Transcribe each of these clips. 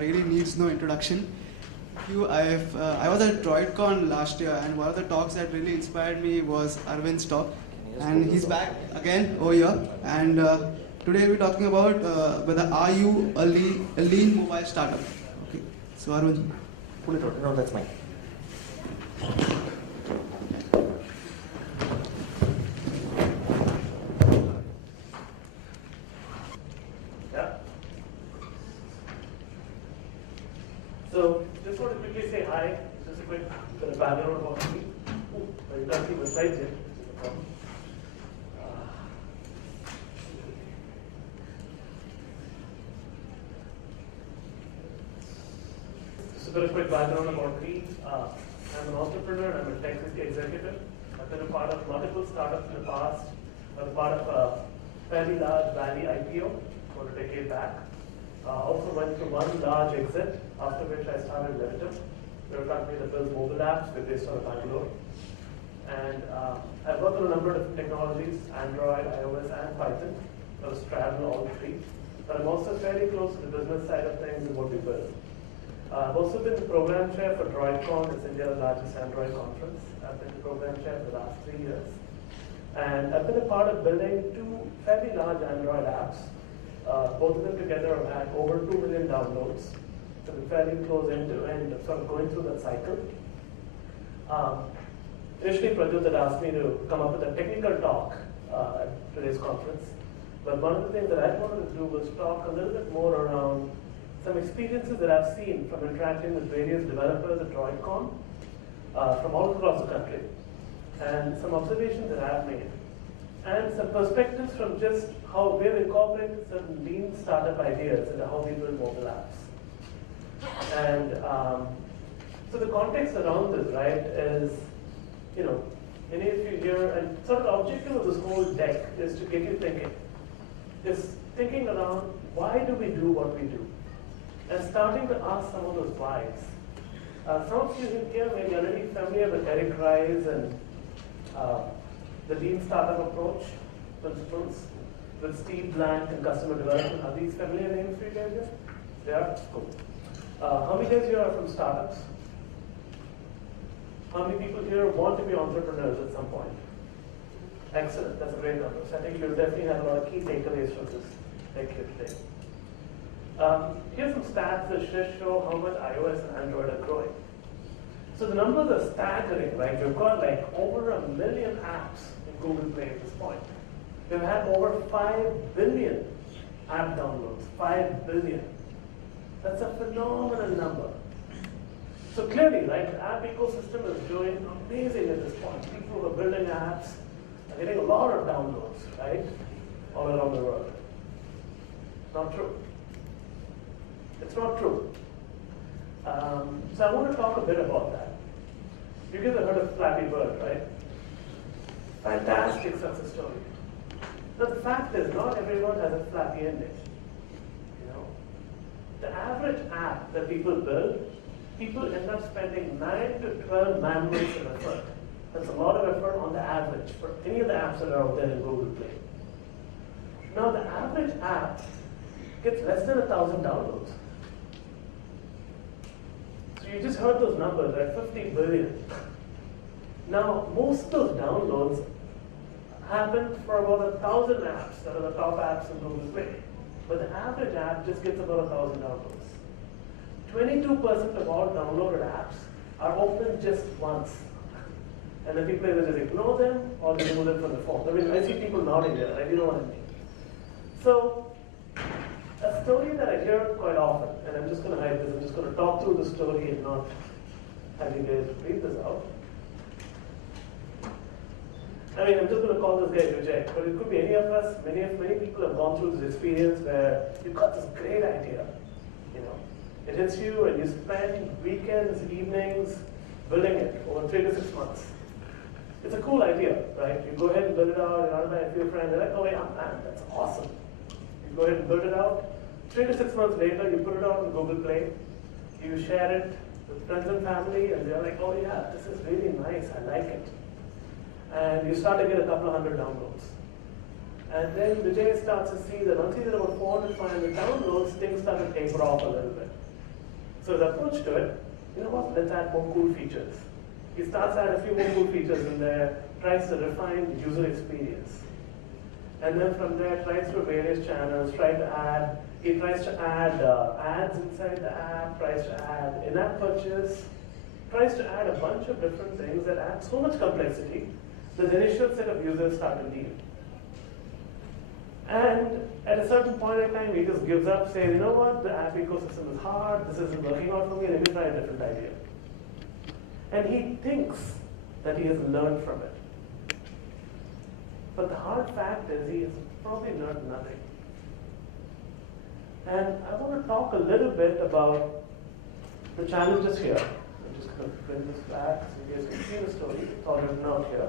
really needs no introduction. I was at DroidCon last year, and one of the talks that really inspired me was Arvind's talk. And he's back again over here. And today we're talking about whether are you a lean mobile startup? Okay. So Arvind, pull it out. No, that's mine. So just want to quickly say hi. Just a quick background about me. You can't see my slides yet, which is a problem. Just a bit of quick background about me. I'm an entrepreneur. I'm a tech executive. I've been a part of multiple startups in the past. I was part of a fairly large Valley IPO about a decade back. Also went through one large exit, after which I started Limitum. We're a company that builds mobile apps. We're based out of Bangalore. And I've worked on a number of different technologies, Android, iOS, and Python. I was straddling all three. But I'm also fairly close to the business side of things and what we build. I've also been the program chair for DroidCon. It's India's largest Android conference. I've been the program chair for the last 3 years. And I've been a part of building two fairly large Android apps. Both of them together have had over 2 million downloads. So we're fairly close end to end of sort of going through that cycle. Initially, Pradyut had asked me to come up with a technical talk at today's conference. But one of the things that I wanted to do was talk a little bit more around some experiences that I've seen from interacting with various developers at DroidCon from all across the country, and some observations that I've made, and some perspectives from just how we've incorporated certain lean startup ideas into how we build mobile apps. And so the context around this, right, is, any of you here, and sort of the objective of this whole deck is to get you thinking. Is thinking around why do we do what we do? And starting to ask some of those whys. Some of you in here may be already familiar with Eric Rice and the lean startup approach principles with Steve Blank and customer development. Are these familiar names for you guys here? They are? Cool. How many guys here are from startups? How many people here want to be entrepreneurs at some point? Excellent, that's a great number. So I think you'll definitely have a lot of key takeaways from this lecture today. Here's some stats that just show how much iOS and Android are growing. So the numbers are staggering, right? We've got like over 1 million apps in Google Play at this point. We've had over 5 billion app downloads, 5 billion. That's a phenomenal number. So clearly, right, the app ecosystem is doing amazing at this point. People who are building apps are getting a lot of downloads, right, all around the world. Not true. It's not true. So I want to talk a bit about that. You guys have heard of Flappy Bird, right? Fantastic success story. Now the fact is, not everyone has a flappy ending. The average app that people build, people end up spending 9 to 12 man-months of effort. That's a lot of effort on the average for any of the apps that are out there in Google Play. Now the average app gets less than 1,000 downloads. So you just heard those numbers, right? 50 billion. Now most of those downloads happen for about 1,000 apps that are the top apps in Google Play. But the average app just gets about 1,000 downloads. 22% of all downloaded apps are opened just once. And then people either just ignore them or they remove them from the phone. I mean, I see people nodding there, right? You know what I mean? So, a story that I hear quite often, and I'm just going to hide this, I'm just going to talk through the story and not have you guys read this out. I mean, I'm just going to call this guy Vijay, but it could be any of us. Many people have gone through this experience where you've got this great idea, It hits you and you spend weekends, evenings building it over 3 to 6 months. It's a cool idea, right? You go ahead and build it out, you run it by a few friends, they're like, oh yeah, man, that's awesome. You go ahead and build it out. 3 to 6 months later, you put it out on Google Play, you share it with friends and family, and they're like, oh yeah, this is really nice, I like it. And you start to get a couple of hundred downloads. And then Vijay starts to see that once you get about 400, 500 downloads, things start to taper off a little bit. So his approach to it, you know what, let's add more cool features. He starts to add a few more cool features in there, tries to refine the user experience. And then from there, tries through various channels, he tries to add ads inside the app, tries to add in-app purchase, tries to add a bunch of different things that add so much complexity that the initial set of users start to leave. And at a certain point in time, he just gives up, says, you know what, the app ecosystem is hard, this isn't working out for me, let me try a different idea. And he thinks that he has learned from it. But the hard fact is he has probably learned nothing. And I want to talk a little bit about the challenges here. I'm just going to bring this back so you guys can see the story. It's all written out here.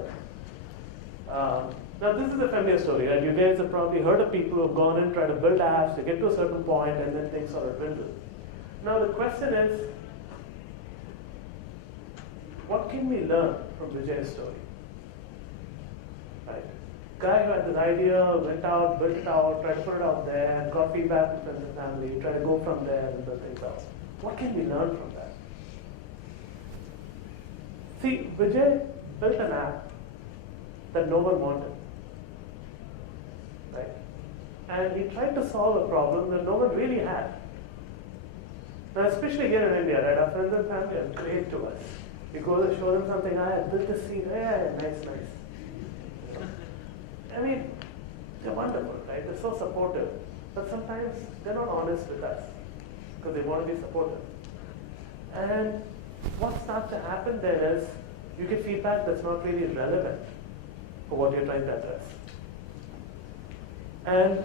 Now this is a familiar story, right? You guys have probably heard of people who have gone in, tried to build apps, they get to a certain point, and then things sort of dwindle. Now the question is, what can we learn from Vijay's story? Right? Guy who had this idea, went out, built it out, tried to put it out there, got feedback from friends and family, tried to go from there and build things out. What can we learn from that? See, Vijay built an app that no one wanted. Right? And he tried to solve a problem that no one really had. Now, especially here in India, right, our friends and family are great to us. We go to show them something, I built this scene, yeah, nice. I mean, they're wonderful, right? They're so supportive. But sometimes they're not honest with us because they want to be supportive. And what starts to happen there is you get feedback that's not really relevant for what you're trying to address. And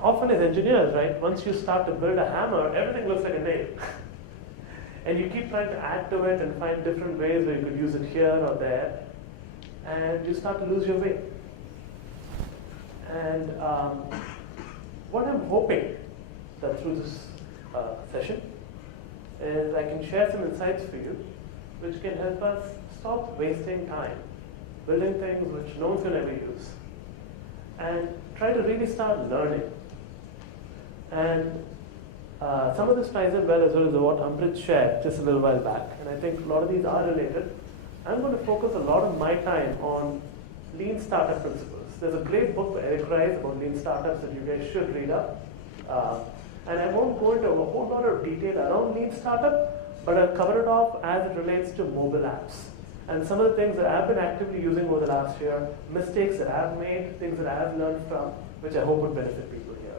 often as engineers, right, once you start to build a hammer, everything looks like a nail. And you keep trying to add to it and find different ways where you could use it here or there. And you start to lose your way. And what I'm hoping that through this session is I can share some insights for you which can help us stop wasting time building things which no one's going to ever use and try to really start learning. And some of this ties in well as well as what Amrit shared just a little while back. And I think a lot of these are related. I'm going to focus a lot of my time on lean startup principles. There's a great book by Eric Rice about lean startups that you guys should read up. And I won't go into a whole lot of detail around lean startup, but I'll cover it off as it relates to mobile apps. And some of the things that I've been actively using over the last year, mistakes that I've made, things that I've learned from, which I hope would benefit people here.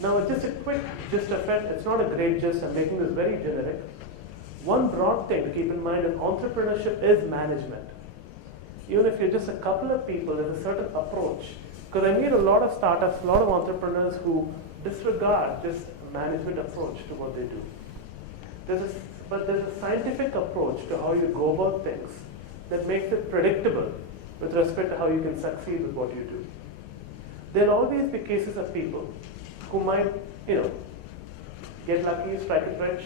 Now, just a quick gist of it. It's not a great gist. I'm making this very generic. One broad thing to keep in mind is entrepreneurship is management. Even if you're just a couple of people, there's a certain approach. Because I meet a lot of startups, a lot of entrepreneurs who disregard just a management approach to what they do. But there's a scientific approach to how you go about things that makes it predictable with respect to how you can succeed with what you do. There'll always be cases of people who might, get lucky, strike it rich,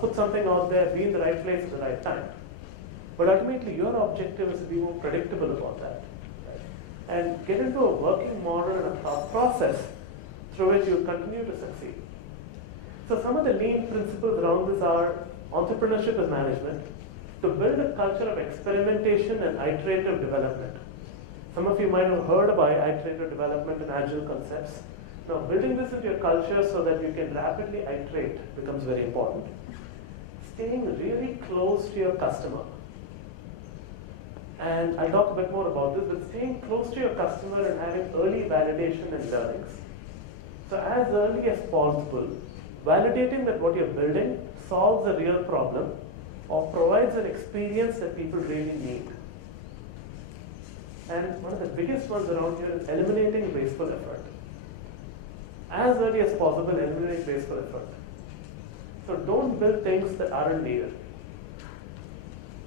put something out there, be in the right place at the right time. But ultimately, your objective is to be more predictable about that. Right? And get into a working model and a process through which you continue to succeed. So some of the lean principles around this are entrepreneurship as management, to build a culture of experimentation and iterative development. Some of you might have heard about iterative development and agile concepts. Now, building this into your culture so that you can rapidly iterate becomes very important. Staying really close to your customer. And I'll talk a bit more about this, but staying close to your customer and having early validation and learnings. So as early as possible, validating that what you're building solves a real problem or provides an experience that people really need. And one of the biggest ones around here is eliminating wasteful effort. As early as possible, eliminate wasteful effort. So don't build things that aren't needed.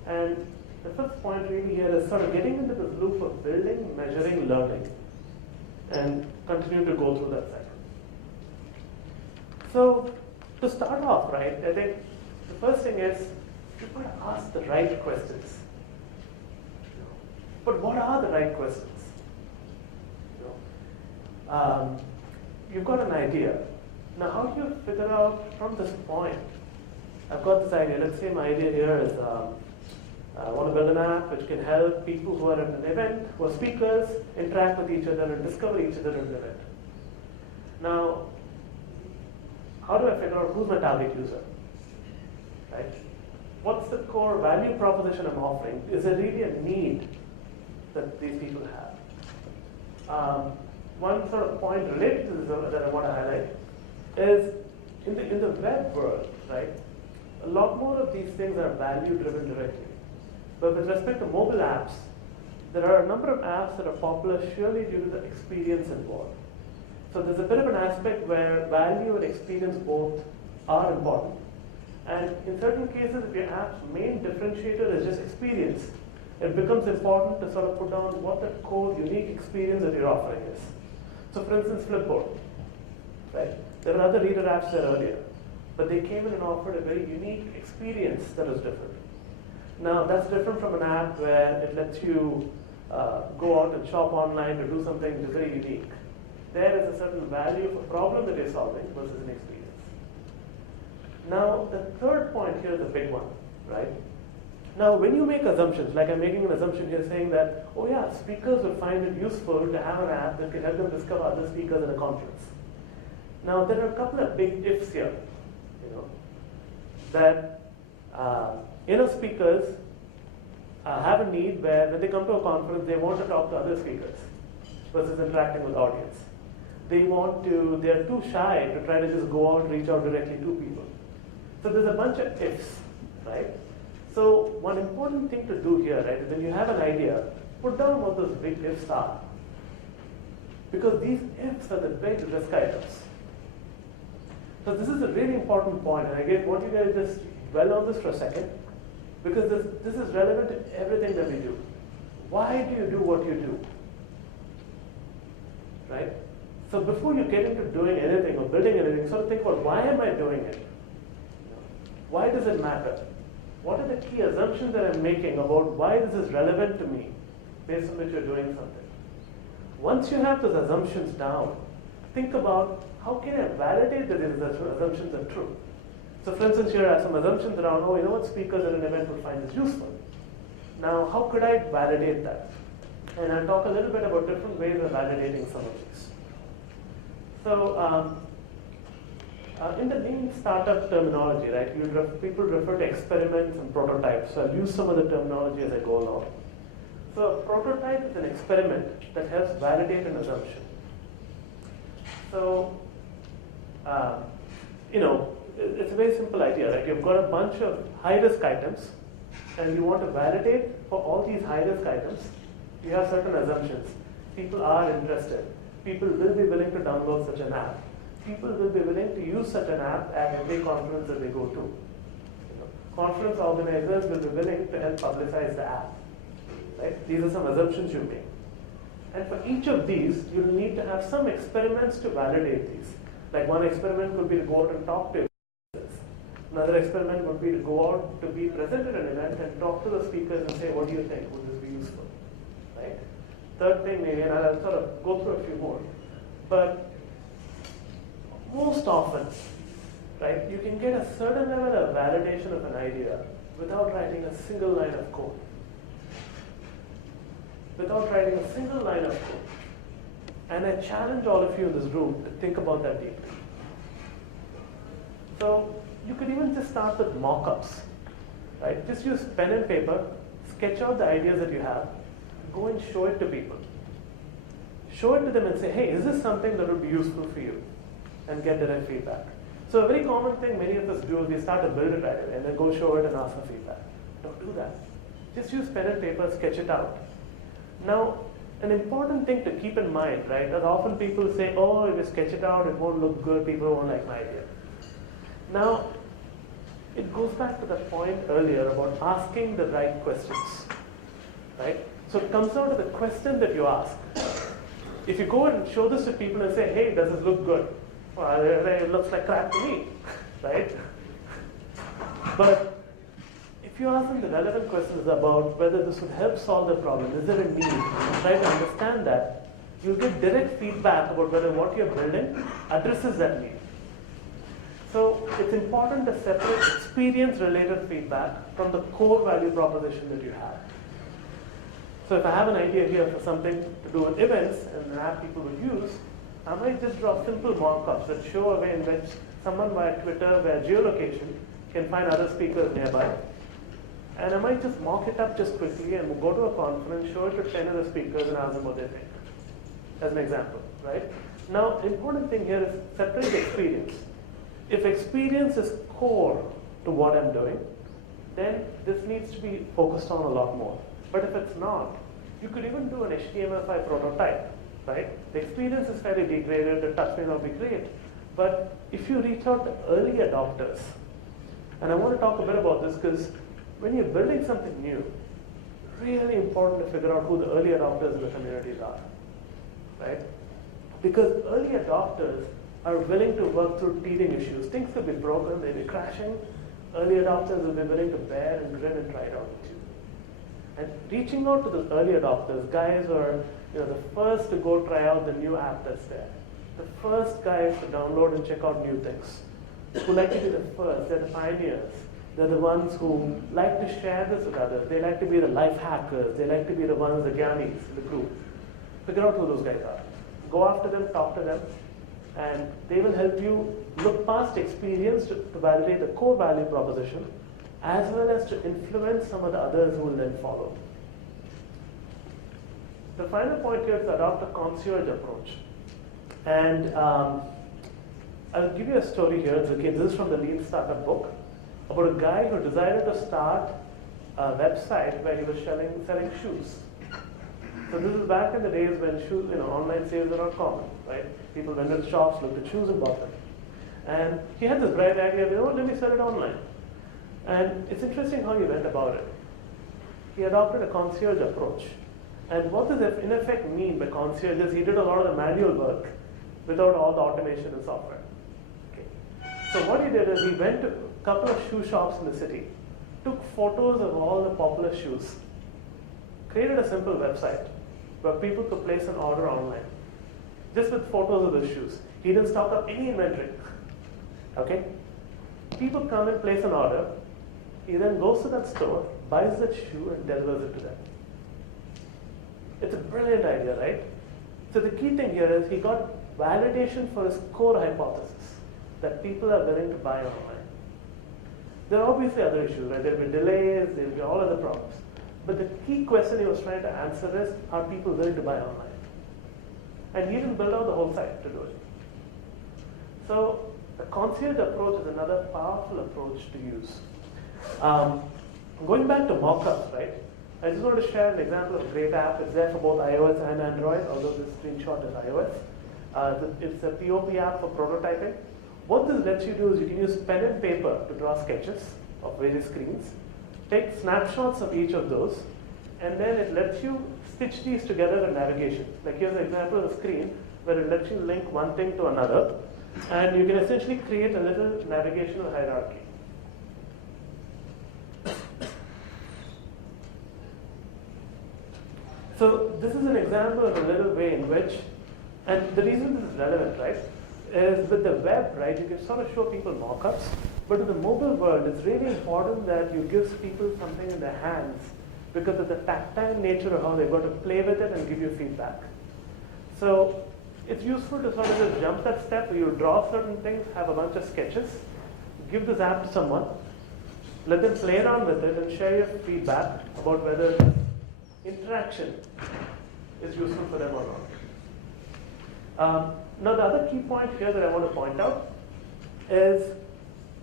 And the fifth point really here is sort of getting into this loop of building, measuring, learning, and continue to go through that cycle. So to start off, right, I think the first thing is you've got to ask the right questions. But what are the right questions? You've got an idea. Now, how do you figure out from this point I've got this idea. Let's say my idea here is I want to build an app which can help people who are at an event, who are speakers, interact with each other and discover each other at an event. Now, how do I figure out who's my target user? Right? What's the core value proposition I'm offering? Is there really a need that these people have? One sort of point related to this that I want to highlight is in the web world, right? A lot more of these things are value driven directly. But with respect to mobile apps, there are a number of apps that are popular purely due to the experience involved. So there's a bit of an aspect where value and experience both are important. And in certain cases, if your app's main differentiator is just experience, it becomes important to sort of put down what the core unique experience that you're offering is. So for instance, Flipboard, right? There were other reader apps there earlier, but they came in and offered a very unique experience that was different. Now that's different from an app where it lets you go out and shop online to do something which is very unique. There is a certain value of a problem that you're solving versus an experience. Now the third point here is a big one, right? Now when you make assumptions, like I'm making an assumption here saying that, oh yeah, speakers will find it useful to have an app that can help them discover other speakers at a conference. Now there are a couple of big ifs here, that speakers have a need where when they come to a conference, they want to talk to other speakers versus interacting with audience. They're too shy to try to just go out and reach out directly to people. So there's a bunch of ifs, right? So one important thing to do here, right, is when you have an idea, put down what those big ifs are. Because these ifs are the big risk items. So this is a really important point, and I want you guys to just dwell on this for a second, because this is relevant to everything that we do. Why do you do what you do? Right? So before you get into doing anything or building anything, sort of think about, why am I doing it? Why does it matter? What are the key assumptions that I'm making about why this is relevant to me based on which you're doing something? Once you have those assumptions down, think about how can I validate that these assumptions are true. So for instance, here are some assumptions around, what speakers at an event would find this useful. Now, how could I validate that? And I'll talk a little bit about different ways of validating some of these. So in the lean startup terminology, right, people refer to experiments and prototypes. So I'll use some of the terminology as I go along. So a prototype is an experiment that helps validate an assumption. So, it's a very simple idea, right? You've got a bunch of high-risk items, and you want to validate for all these high-risk items. You have certain assumptions. People are interested. People will be willing to download such an app. People will be willing to use such an app at every conference that they go to. Conference organizers will be willing to help publicize the app. Right? These are some assumptions you make. And for each of these, you'll need to have some experiments to validate these. Like one experiment could be to go out and talk to speakers. Another experiment would be to go out to be present at an event and talk to the speakers and say, what do you think? Would this be useful? Right? Third thing maybe, and I'll sort of go through a few more. But most often, right, you can get a certain level of validation of an idea without writing a single line of code. Without writing a single line of code. And I challenge all of you in this room to think about that deeply. So you could even just start with mock-ups, right? Just use pen and paper, sketch out the ideas that you have, go and show it to people. Show it to them and say, hey, is this something that would be useful for you? And get direct feedback. So a very common thing many of us do is we start to build it right away and then go show it and ask for feedback. Don't do that. Just use pen and paper, sketch it out. Now, an important thing to keep in mind, right, is often people say, oh, if you sketch it out, it won't look good, people won't like my idea. Now, it goes back to the point earlier about asking the right questions, right? So it comes down to the question that you ask. If you go and show this to people and say, hey, does this look good? Well, it looks like crap to me, right? But if you ask them the relevant questions about whether this would help solve the problem, is there a need, and try to understand that, you'll get direct feedback about whether what you're building addresses that need. So it's important to separate experience-related feedback from the core value proposition that you have. So if I have an idea here for something to do with events and an app people will use, I might just draw simple mock-ups that show a way in which someone via Twitter, via geolocation, can find other speakers nearby. And I might just mock it up just quickly and go to a conference, show it to 10 other speakers and ask them what they think. As an example, right? Now, the important thing here is separate the experience. If experience is core to what I'm doing, then this needs to be focused on a lot more. But if it's not, you could even do an HTML5 prototype, right? The experience is fairly degraded, the touch may not be great. But if you reach out to early adopters, and I want to talk a bit about this because when you're building something new, really important to figure out who the early adopters in the communities are, right? Because early adopters are willing to work through teething issues. Things could be broken, they'll be crashing. Early adopters will be willing to bear and grin and try it out with you. And reaching out to those early adopters, guys who are the first to go try out the new app that's there, the first guys to download and check out new things, who like to be the first, they're the pioneers. They're the ones who like to share this with others. They like to be the life hackers. They like to be the ones, the Gyanis in the group. Figure out who those guys are. Go after them, talk to them, and they will help you look past experience to validate the core value proposition, as well as to influence some of the others who will then follow. The final point here is to adopt a concierge approach. And I'll give you a story here. This is from the Lean Startup book, about a guy who decided to start a website where he was selling shoes. So this is back in the days when shoes, online sales were not common, right? People went to shops, looked at shoes and bought them. And he had this bright idea, let me sell it online. And it's interesting how he went about it. He adopted a concierge approach. And what does it in effect mean by concierge is he did a lot of the manual work without all the automation and software. Okay. So what he did is he went to a couple of shoe shops in the city, took photos of all the popular shoes, created a simple website where people could place an order online, just with photos of the shoes. He didn't stock up any inventory. Okay? People come and place an order. He then goes to that store, buys that shoe, and delivers it to them. It's a brilliant idea, right? So the key thing here is he got validation for his core hypothesis that people are willing to buy online. There are obviously other issues, right? There will be delays, there will be all other problems. But the key question he was trying to answer is, are people willing to buy online? And he didn't build out the whole site to do it. So the concierge approach is another powerful approach to use. Going back to mockups, right? I just want to share an example of a great app. It's there for both iOS and Android, although this screenshot is iOS. It's a POP app for prototyping. What this lets you do is you can use pen and paper to draw sketches of various screens, take snapshots of each of those, and then it lets you stitch these together with navigation. Like here's an example of a screen where it lets you link one thing to another, and you can essentially create a little navigational hierarchy. So this is an example of a little way in which, and the reason this is relevant, right, is with the web, right, you can sort of show people mock-ups, but in the mobile world, it's really important that you give people something in their hands because of the tactile nature of how they're going to play with it and give you feedback. So it's useful to sort of just jump that step where you draw certain things, have a bunch of sketches, give this app to someone, let them play around with it and share your feedback about whether interaction is useful for them or not. Now the other key point here that I want to point out is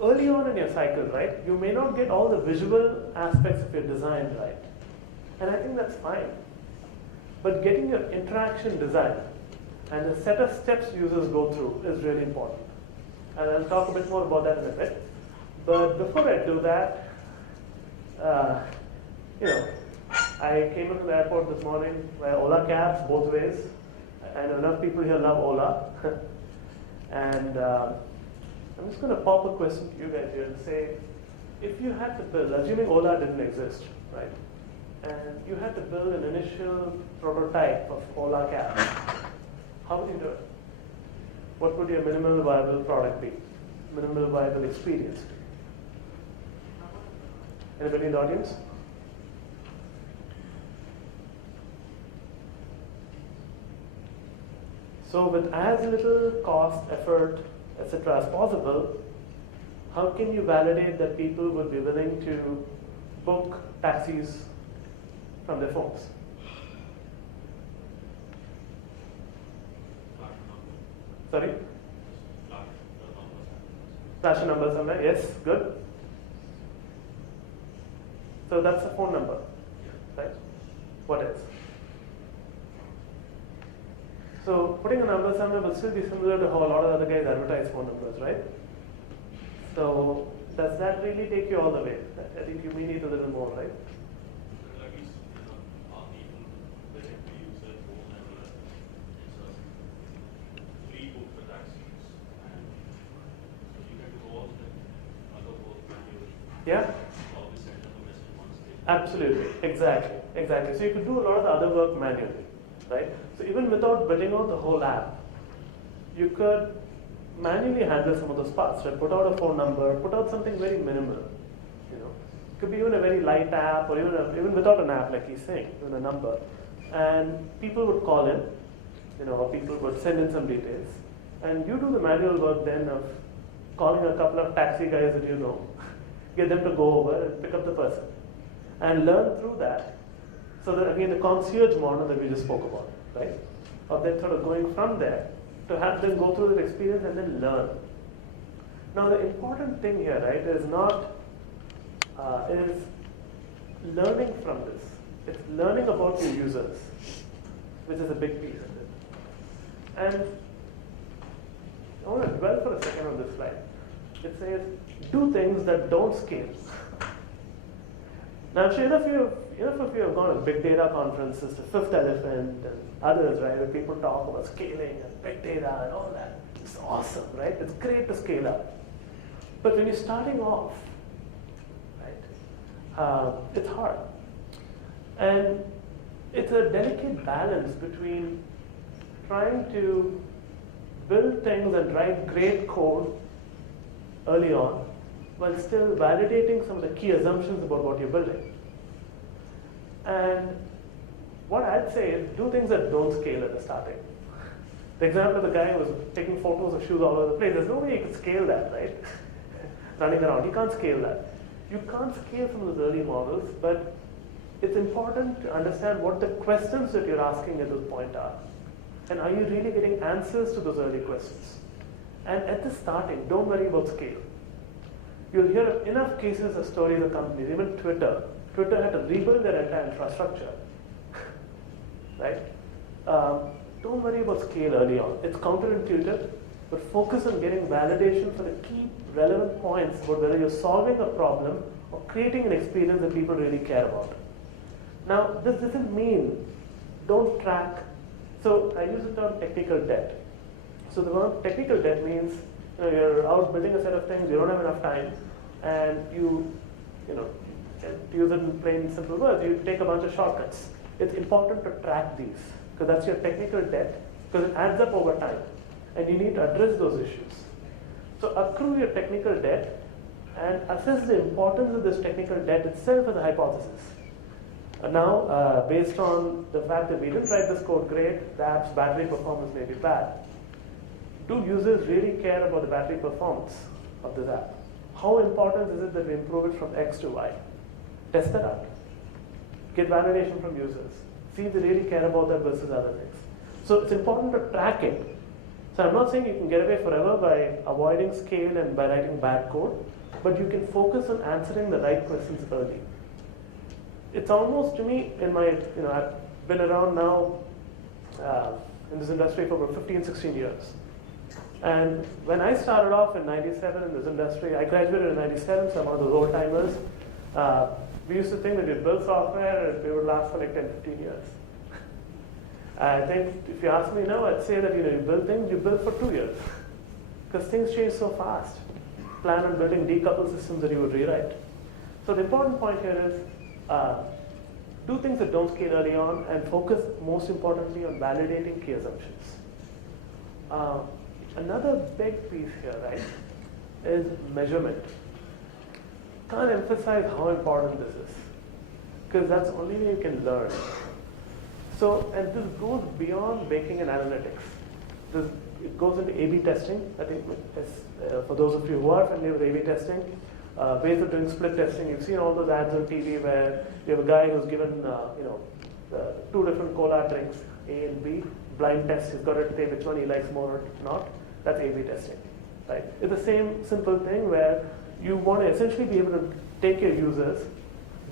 early on in your cycle, right, you may not get all the visual aspects of your design right. And I think that's fine. But getting your interaction design and the set of steps users go through is really important. And I'll talk a bit more about that in a bit. But before I do that, I came into the airport this morning via Ola cabs both ways. I know enough people here love Ola. And I'm just going to pop a question to you guys here and say, if you had to build, assuming Ola didn't exist, right? And you had to build an initial prototype of Ola cabs, how would you do it? What would your minimal viable product be? minimal viable experience. Anybody in the audience? So with as little cost, effort, etc. as possible, how can you validate that people would be willing to book taxis from their phones? Sorry? Flash a number somewhere, yes, good. So that's a phone number, right? What else? So putting a number somewhere will still be similar to how a lot of other guys advertise phone numbers, right? So does that really take you all the way? I think you may need a little more, right? Yeah? Absolutely, exactly. So you could do a lot of the other work manually, right? So even without building out the whole app, you could manually handle some of those parts, right? Put out a phone number, put out something very minimal, you know. It could be even a very light app, or even without an app, like he's saying, even a number. And people would call in, you know, or people would send in some details. And you do the manual work then of calling a couple of taxi guys that you know, get them to go over and pick up the person. And learn through that. So that again, the concierge model that we just spoke about, right? Of then sort of going from there to have them go through the experience and then learn. Now the important thing here, right, is not, is learning from this. It's learning about your users, which is a big piece of it. And I want to dwell for a second on this slide. It says, do things that don't scale. Now I'm sure enough of you have gone to big data conferences, the Fifth Elephant and others, right, where people talk about scaling and big data and all that. It's awesome, right? It's great to scale up. But when you're starting off, right, it's hard. And it's a delicate balance between trying to build things and write great code early on, while still validating some of the key assumptions about what you're building. And what I'd say is do things that don't scale at the starting. The example of the guy who was taking photos of shoes all over the place, there's no way you could scale that, right? Running around, you can't scale that. You can't scale some of those early models, but it's important to understand what the questions that you're asking at this point are. And are you really getting answers to those early questions? And at the starting, don't worry about scale. You'll hear of enough cases of stories of companies, even Twitter. Twitter had to rebuild their entire infrastructure, right? Don't worry about scale early on. It's counterintuitive, but focus on getting validation for the key relevant points about whether you're solving a problem or creating an experience that people really care about. Now, this doesn't mean don't track. So I use the term technical debt. So the word technical debt means you're out building a set of things, you don't have enough time, and you know, to use it in plain simple words, you take a bunch of shortcuts. It's important to track these, because that's your technical debt, because it adds up over time, and you need to address those issues. So accrue your technical debt, and assess the importance of this technical debt itself as a hypothesis. Now, based on the fact that we didn't write this code great, the app's battery performance may be bad. Do users really care about the battery performance of this app? How important is it that we improve it from X to Y? Test that out. Get validation from users. See if they really care about that versus other things. So it's important to track it. So I'm not saying you can get away forever by avoiding scale and by writing bad code, but you can focus on answering the right questions early. It's almost, to me, in my, I've been around now in this industry for about 15, 16 years. And when I started off in 97 in this industry, I graduated in 97, so I'm one of those old timers. We used to think that we built software and it would last for like 10, 15 years. I think if you ask me now, I'd say that you build things, you build for 2 years. Because things change so fast. Plan on building decoupled systems that you would rewrite. So the important point here is do things that don't scale early on and focus most importantly on validating key assumptions. Another big piece here, right, is measurement. Can't emphasize how important this is, because that's the only way you can learn. So, and this goes beyond baking and analytics. It goes into A/B testing. I think for those of you who are familiar with A/B testing, ways of doing split testing. You've seen all those ads on TV where you have a guy who's given two different cola drinks, A and B, blind test. He's got to say which one he likes more or not. That's A/B testing, right? It's the same simple thing where you want to essentially be able to take your users,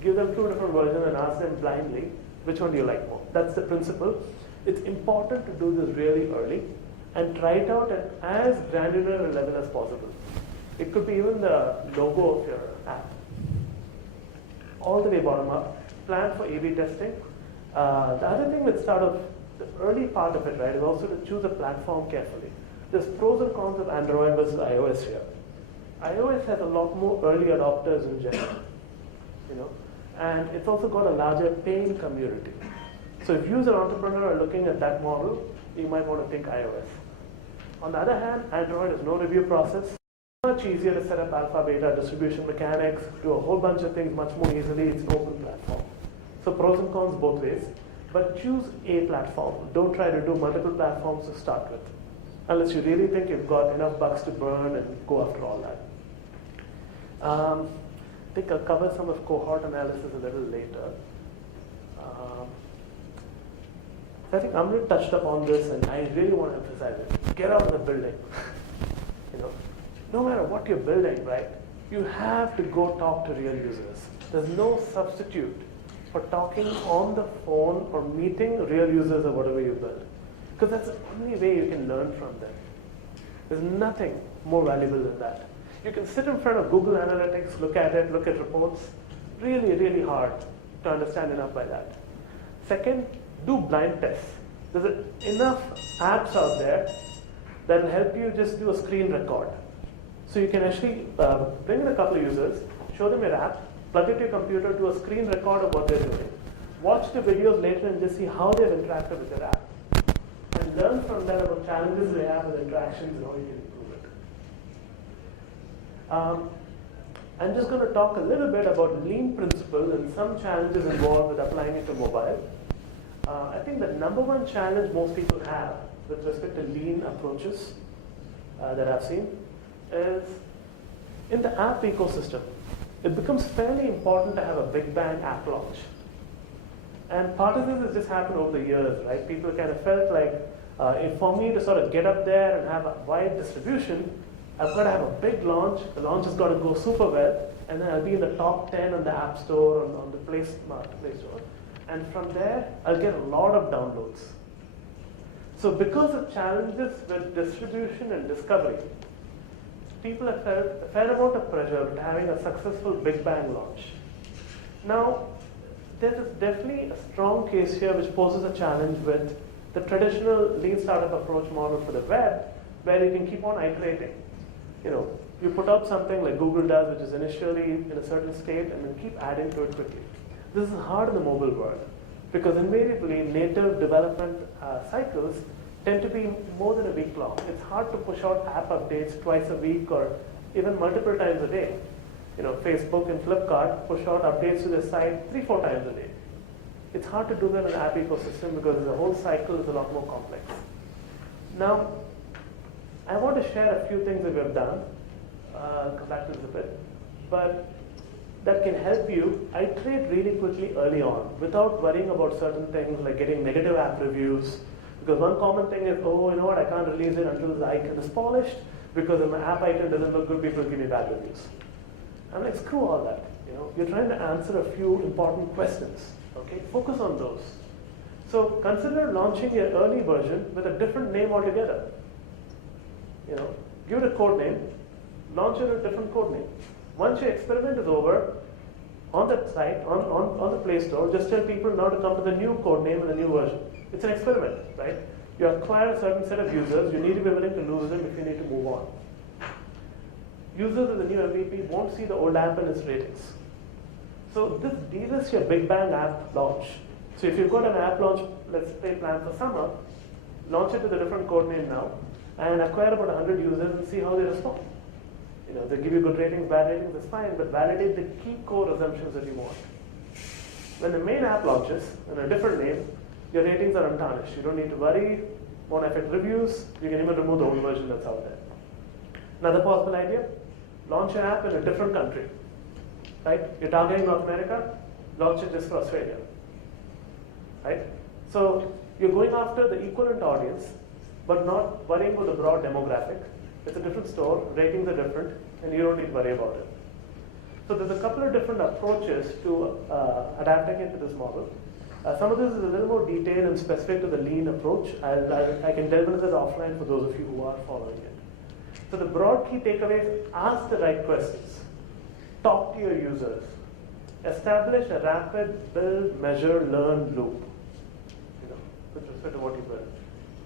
give them two different versions, and ask them blindly which one do you like more. That's the principle. It's important to do this really early and try it out at as granular a level as possible. It could be even the logo of your app. All the way bottom up. Plan for A/B testing. The other thing with startup, the early part of it, right, is also to choose a platform carefully. There's pros and cons of Android versus iOS here. iOS has a lot more early adopters in general, and it's also got a larger paying community. So if you as an entrepreneur are looking at that model, you might want to think iOS. On the other hand, Android has no review process. Much easier to set up alpha, beta, distribution mechanics, do a whole bunch of things much more easily. It's an open platform. So pros and cons both ways. But choose a platform. Don't try to do multiple platforms to start with, unless you really think you've got enough bucks to burn and go after all that. I think I'll cover some of cohort analysis a little later. I think Amrit touched upon this, and I really want to emphasize it. Get out of the building. No matter what you're building, right, you have to go talk to real users. There's no substitute for talking on the phone or meeting real users of whatever you build, because that's the only way you can learn from them. There's nothing more valuable than that. You can sit in front of Google Analytics, look at it, look at reports. Really, really hard to understand enough by that. Second, do blind tests. There's enough apps out there that will help you just do a screen record. So you can actually bring in a couple of users, show them your app, plug it to your computer, do a screen record of what they're doing. Watch the videos later and just see how they've interacted with your app. And learn from them about challenges they have with interactions and how you can improve it. I'm just going to talk a little bit about lean principles and some challenges involved with applying it to mobile. I think the number one challenge most people have with respect to lean approaches that I've seen is in the app ecosystem. It becomes fairly important to have a big bang app launch. And part of this has just happened over the years, right? People kind of felt like, if for me to sort of get up there and have a wide distribution, I've got to have a big launch. The launch has got to go super well, and then I'll be in the top 10 on the App Store, on the Play Store. And from there, I'll get a lot of downloads. So because of challenges with distribution and discovery, people have felt a fair amount of pressure with having a successful big bang launch. Now, there is definitely a strong case here which poses a challenge with the traditional lean startup approach model for the web, where you can keep on iterating. You put out something like Google does, which is initially in a certain state, and then keep adding to it quickly. This is hard in the mobile world, because invariably native development cycles tend to be more than a week long. It's hard to push out app updates twice a week or even multiple times a day. Facebook and Flipkart push out updates to their site 3-4 times a day. It's hard to do that in an app ecosystem because the whole cycle is a lot more complex. Now, I want to share a few things that we have done, come back to this a bit, but that can help you iterate really quickly early on without worrying about certain things like getting negative app reviews. Because one common thing is, I can't release it until the icon is polished, because if my app icon doesn't look good, people give me bad reviews. I'm like, screw all that. You're trying to answer a few important questions. Okay, focus on those. So consider launching your early version with a different name altogether. Give it a code name, launch it with a different code name. Once your experiment is over, on that site, on the Play Store, just tell people now to come to the new code name and the new version. It's an experiment, right? You acquire a certain set of users, you need to be willing to lose them if you need to move on. Users of the new MVP won't see the old app and its ratings. So this de-risks your big bang app launch. So if you've got an app launch, let's say planned for summer, launch it with a different code name now, and acquire about 100 users and see how they respond. They give you good ratings, bad ratings, that's fine, but validate the key core assumptions that you want. When the main app launches, in a different name, your ratings are untarnished. You don't need to worry, won't affect reviews, you can even remove the old version that's out there. Another possible idea, launch your app in a different country. Right? You're targeting North America, launch it just for Australia. Right? So you're going after the equivalent audience, but not worrying about the broad demographic. It's a different store, ratings are different, and you don't need to worry about it. So there's a couple of different approaches to adapting it to this model. Some of this is a little more detailed and specific to the lean approach. I can delve into that offline for those of you who are following it. So the broad key takeaways: ask the right questions, talk to your users, establish a rapid build, measure, learn loop, with respect to what you build.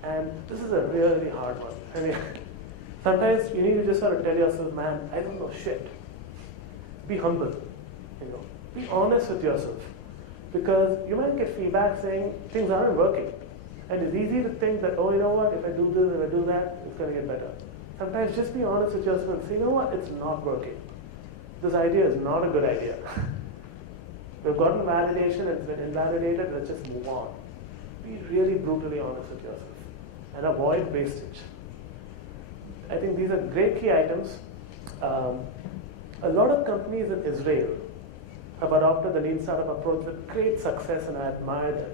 And this is a really hard one. I mean, sometimes you need to just sort of tell yourself, man, I don't know shit. Be humble, be honest with yourself. Because you might get feedback saying things aren't working. And it's easy to think that, oh, you know what, if I do this, if I do that, it's going to get better. Sometimes just be honest with yourself and say, you know what, it's not working. This idea is not a good idea. We've gotten validation, it's been invalidated, let's just move on. Be really brutally honest with yourself and avoid wastage. I think these are great key items. A lot of companies in Israel have adopted the lean startup approach with great success, and I admire them.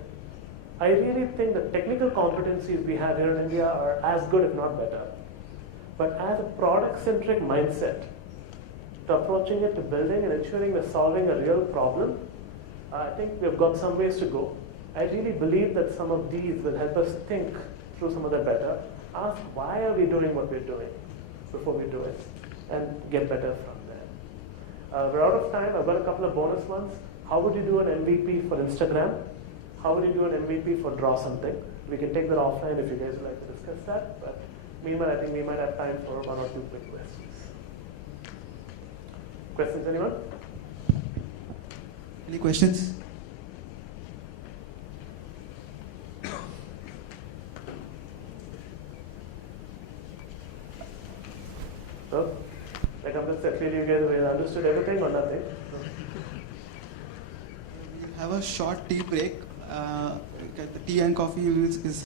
I really think the technical competencies we have here in India are as good, if not better. But as a product-centric mindset, to approaching it, to building and ensuring we're solving a real problem, I think we've got some ways to go. I really believe that some of these will help us think through some of that better. Ask why are we doing what we're doing before we do it, and get better from there. We're out of time. I've got a couple of bonus ones. How would you do an MVP for Instagram? How would you do an MVP for Draw Something? We can take that offline if you guys would like to discuss that. But meanwhile, I think we might have time for one or two quick questions. Questions, anyone? Any questions? So, like I'm just saying, you guys have understood everything or nothing? We have a short tea break. The tea and coffee is